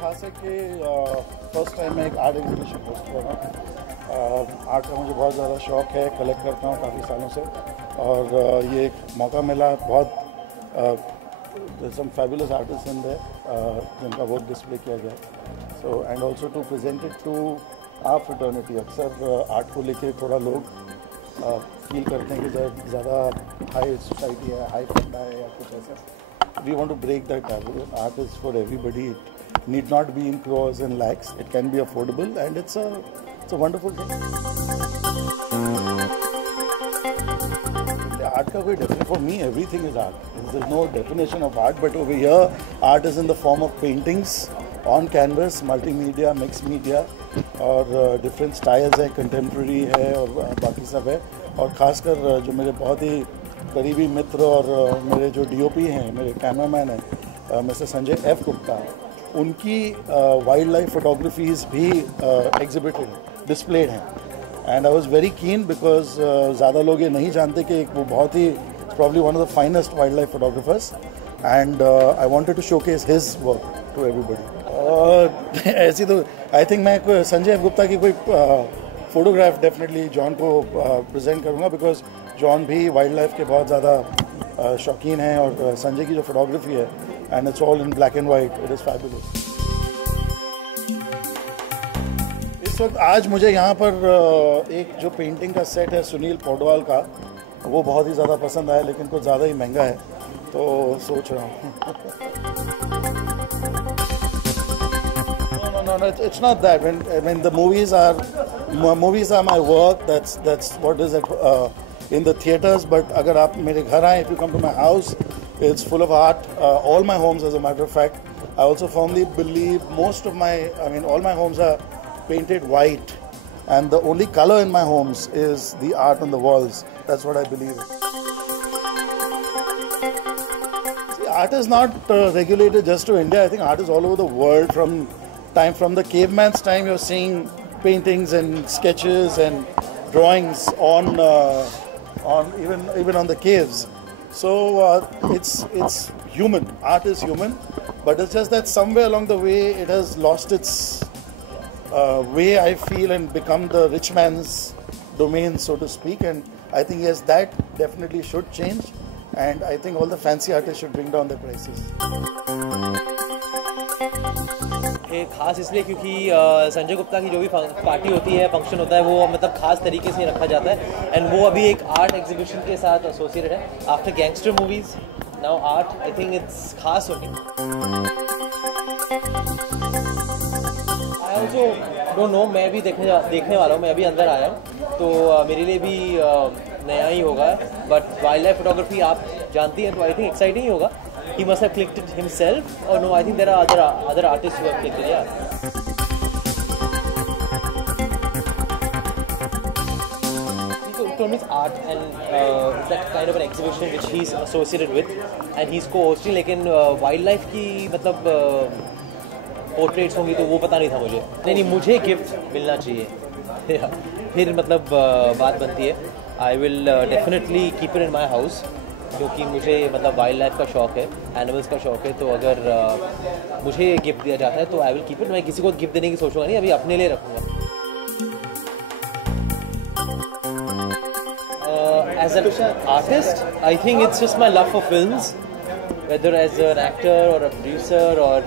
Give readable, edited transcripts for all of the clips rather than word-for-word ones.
खास है कि फर्स्ट टाइम मैं एक आर्ट एग्जीबिशन होस्ट कर रहा हूँ। आर्ट का मुझे बहुत ज़्यादा शौक है, कलेक्ट करता हूँ काफ़ी सालों से, और ये एक मौका मिला। बहुत some fabulous artist in there जिनका वर्क डिस्प्ले किया गया, so and also to present it to our fraternity. अक्सर आर्ट को लेके थोड़ा लोग फील करते हैं कि ज़्यादा हाई सोसाइटी है, हाई फंडा है या कुछ ऐसा। We want to break that taboo. Art is for everybody. It need not be in crores and lakhs. It can be affordable, and it's a wonderful thing. Art का कोई definition, for me everything is art. There's no definition of art, but over here art is in the form of paintings on canvas, multimedia, mixed media, और different styles है, contemporary है और बाकी सब है। और ख़ासकर जो मेरे बहुत ही करीबी मित्र और मेरे जो डीओपी हैं, मेरे कैमरामैन हैं मिस्टर संजय एफ गुप्ता, उनकी वाइल्ड लाइफ फोटोग्राफीज़ भी एग्जिबिटेड डिस्प्लेड हैं। And I was very keen because ज़्यादा लोग ये नहीं जानते कि वो बहुत ही probably one of the finest wild life photographers, and I wanted to showcase his work to everybody. ऐसी तो आई थिंक मैं संजय एफ गुप्ता की कोई फोटोग्राफ डेफिनेटली जॉन को प्रेजेंट करूँगा, बिकॉज जॉन भी वाइल्ड लाइफ के बहुत ज़्यादा शौकीन हैं, और संजय की जो फोटोग्राफी है, and it's all in black and white, it is fabulous. इस वक्त आज मुझे यहाँ पर एक जो पेंटिंग का सेट है सुनील पौडवाल का, वो बहुत ही ज़्यादा पसंद आया, लेकिन कुछ ज़्यादा ही महंगा है, तो सोच रहा हूँ। No, it's not that. I mean, the movies are my work. That's what is in the theaters. But अगर आप मेरे घर आए, if you come to my house, it's full of art. All my homes, as a matter of fact, I also firmly believe all my homes are painted white, and the only color in my homes is the art on the walls. That's what I believe in. See, art is not regulated just to India. I think art is all over the world. From the caveman's time, you're seeing paintings and sketches and drawings on even on the caves. So it's human. Art is human, but it's just that somewhere along the way it has lost its way, I feel, and become the rich man's domain, so to speak. And I think yes, that definitely should change. And I think all the fancy artists should bring down their prices. ये खास इसलिए क्योंकि संजय गुप्ता की जो भी party होती है, function होता है, वो मतलब खास तरीके से रखा जाता है, एंड वो अभी एक आर्ट एग्जीबिशन के साथ एसोसिएटेड है। After gangster movies now art, I think it's खास होगी। आई ऑल्सो डोंट नो, मैं भी देखने वाला हूँ, मैं अभी अंदर आया हूँ, तो मेरे लिए भी नया ही होगा। बट वाइल्ड लाइफ फोटोग्राफी आप जानती हैं, तो आई थिंक एक्साइटिंग ही होगा। He must have clicked it himself, or no? I think there are other artists who have clicked it. Yeah. He told me it's art, and it's that kind of an exhibition which he's associated with, and he's co-hosting. लेकिन wildlife की मतलब portraits होंगी, तो वो पता नहीं था मुझे। नहीं, मुझे गिफ्ट मिलना चाहिए। फिर मतलब बात बनती है। I will definitely keep it in my house. क्योंकि मुझे मतलब वाइल्ड लाइफ का शौक है, एनिमल्स का शौक है, तो अगर मुझे गिफ्ट दिया जाता है तो आई विल कीप इट। मैं किसी को गिफ्ट देने की सोचूंगा नहीं, अभी अपने लिए रखूँगा। As an artist, I think it's just my love for films, whether as an actor और अ प्रोड्यूसर और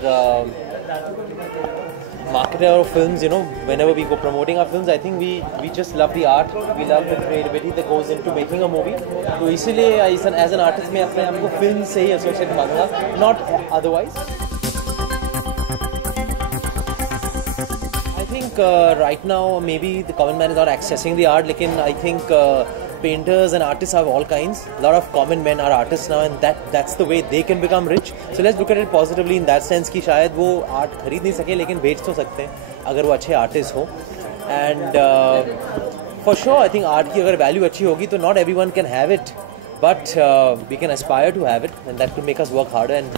marketer of films, you know, whenever we go promoting our films, I think we just love the art, we love the creativity that goes into making a movie. तो इसीलिए as an artist मैं अपने आप को film से ही associate मानूंगा, not otherwise. I think right now maybe the common man is not accessing the art, लेकिन I think painters and artists have all kinds. A lot of common men are artists now, and that's the way they can become rich. So let's look at it positively in that sense कि शायद वो art खरीद नहीं सके, लेकिन बेच तो सकते हैं अगर वो अच्छे आर्टिस्ट हो। And for sure I think art की अगर वैल्यू अच्छी होगी तो not everyone can have it, but we can aspire to have it, and that could make us work harder and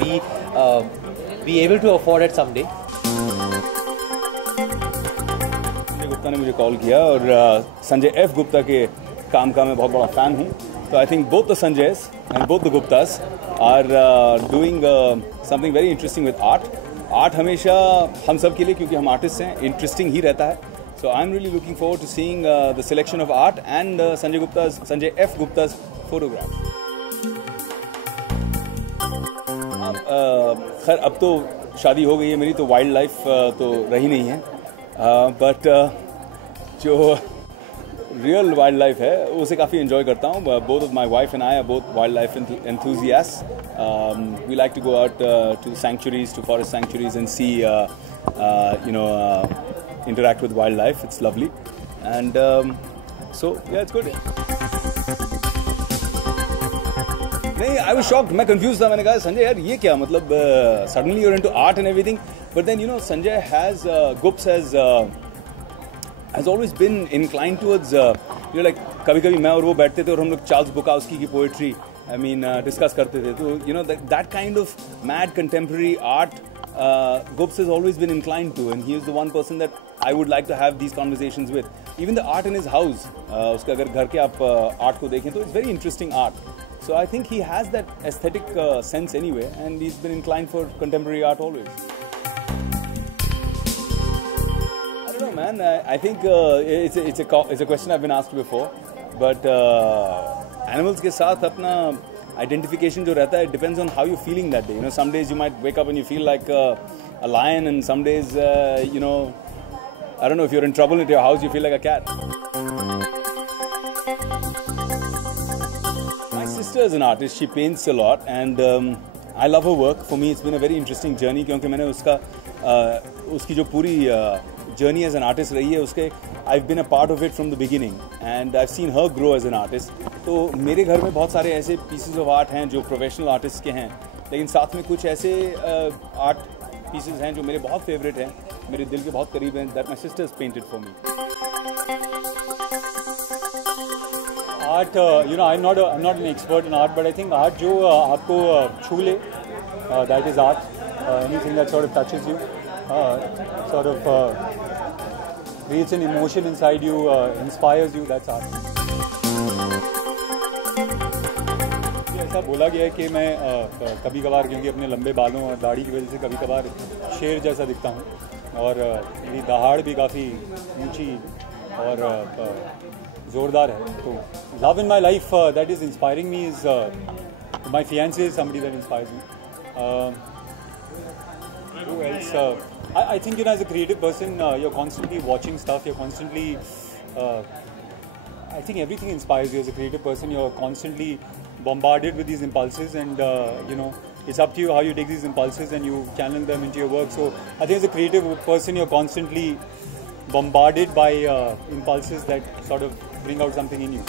be able to afford it someday. Sanjay Gupta ने मुझे call किया, और Sanjay F Gupta के काम का मैं बहुत बड़ा फ़ैन हूँ, तो I think both the Sanjays and both the Guptas are doing something very interesting with art, art हमेशा हम सब के लिए, क्योंकि हम आर्टिस्ट हैं, इंटरेस्टिंग ही रहता है. So I'm really looking forward to seeing the selection of art and Sanjay F. Gupta's photographs. खैर अब तो शादी हो गई है मेरी, तो वाइल्ड लाइफ तो रही नहीं है, बट जो रियल वाइल्ड लाइफ है उसे काफ़ी एंजॉय करता हूँ. Both of my wife and I R both wild life enthusiasts. We like to go out to sanctuaries, to forest sanctuaries and see interact with wildlife. It's lovely, and so yeah, it's good. नहीं, I was shocked. मैं confused था. मैंने कहा संजय यार ये क्या मतलब, suddenly you're into art and everything, but then Sanjay has Gups has always been inclined towards like कभी-कभी मैं और वो बैठते थे और हम लोग चार्ल्स बुकाउस्की की पोएट्री डिस्कस करते थे, तो that kind of mad contemporary art Gups has always been inclined to, and he is the one person that I would like to have these conversations with. Even the art in his house, उसके अगर घर के आप art को देखें तो it's very interesting art. So I think he has that aesthetic sense anyway, and he's been inclined for contemporary art always. I don't know, man. I think it's a question I've been asked before, but animals के साथ अपना identification जो रहता है depends on how you're feeling that day. Some days you might wake up and you feel like a lion, and some days, I don't know, if you're in trouble at your house, you feel like a cat. My sister is an artist. She paints a lot, and I love her work. For me, it's been a very interesting journey क्योंकि मैंने उसकी जो पूरी journey as an artist रही है, उसके I've been a part of it from the beginning, and I've seen her grow as an artist. तो मेरे घर में बहुत सारे ऐसे pieces of art हैं जो प्रोफेशनल आर्टिस्ट के हैं, लेकिन साथ में कुछ ऐसे आर्ट pieces हैं जो मेरे बहुत फेवरेट हैं, मेरे दिल के बहुत करीब हैं, that my sister has painted for me. Art, I'm not an expert in art, but I think art जो आपको छू ले, that is art. Anything that sort of touches you, sort of creates an emotion inside you, inspires you, that's art. ऐसा बोला गया है कि मैं कभी कभार, क्योंकि अपने लंबे बालों और दाढ़ी की वजह से कभी कभार शेर जैसा दिखता हूँ, और मेरी दहाड़ भी काफ़ी ऊंची और ज़ोरदार है. तो love in my life that is inspiring me is my fiancé is somebody that inspires me. Who else? I think as a creative person, you're constantly watching stuff. You're constantly. I think everything inspires you as a creative person. You're constantly bombarded with these impulses, and it's up to you how you take these impulses and you channel them into your work. So I think as a creative person, you're constantly bombarded by impulses that sort of bring out something in you.